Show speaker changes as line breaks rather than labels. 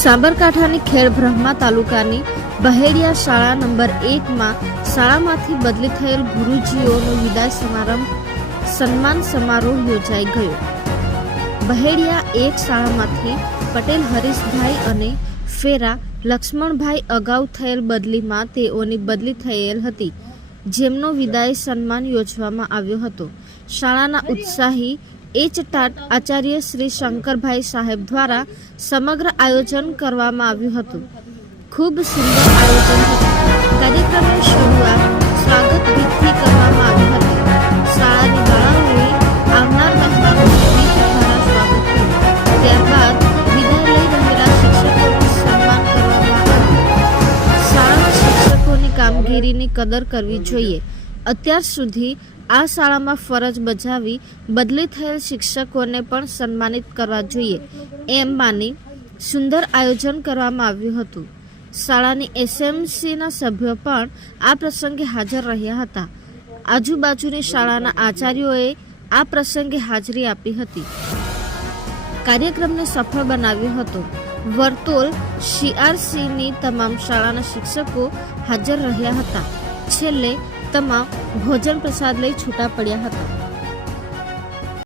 સાબરકાંઠાની ખેડ બ્રહ્મા તાલુકાની બહેડિયા શાળા નંબર એકમાં શાળામાંથી બદલી થયેલ ગુરુજીઓનો વિદાય સમારંભ સન્માન સમારોહ યોજાઈ ગયો. બહેડિયા એક શાળામાંથી પટેલ હરીશભાઈ અને ફેરા લક્ષ્મણભાઈ અગાઉ થયેલ બદલીમાં તેઓની બદલી થયેલ હતી, જેમનો વિદાય સન્માન યોજવામાં આવ્યો હતો. શાળાના ઉત્સાહી એચ ટાટ આચાર્ય શ્રી શંકરભાઈ સાહેબ દ્વારા સમગ્ર આયોજન કરવામાં આવ્યું હતું. ખૂબ સુંદર આયોજન કાર્યક્રમની શરૂઆત સ્વાગત ગીતથી કરવામાં આવી હતી. શાળાની બાળાઓએ આવનાર મહેમાનોનું ગીત દ્વારા સ્વાગત કર્યું. ત્યારબાદ વિદાય લઈ રહેલા શિક્ષકોનું સન્માન કરવામાં આવ્યું. શાળાના શિક્ષકોની કામગીરીની કદર કરવી જોઈએ. અત્યાર સુધી આ શાળામાં ફરજ બજાવી બદલી થયેલ શિક્ષકોને પણ સન્માનિત કરવા જોઈએ, એમ માની સુંદર આયોજન કરવામાં આવ્યું હતું. શાળાની એસએમસીના સભ્યો પણ આ પ્રસંગે હાજર રહ્યા હતા. આજુબાજુની શાળાના આચાર્યોએ આ પ્રસંગે હાજરી આપી હતી. કાર્યક્રમને સફળ બનાવ્યો હતો. વર્તુળ સીઆરસીની તમામ શાળાના શિક્ષકો હાજર રહ્યા હતા. છેલ્લે તમામ ભોજન પ્રસાદ લઈ છૂટા પડ્યા હતા.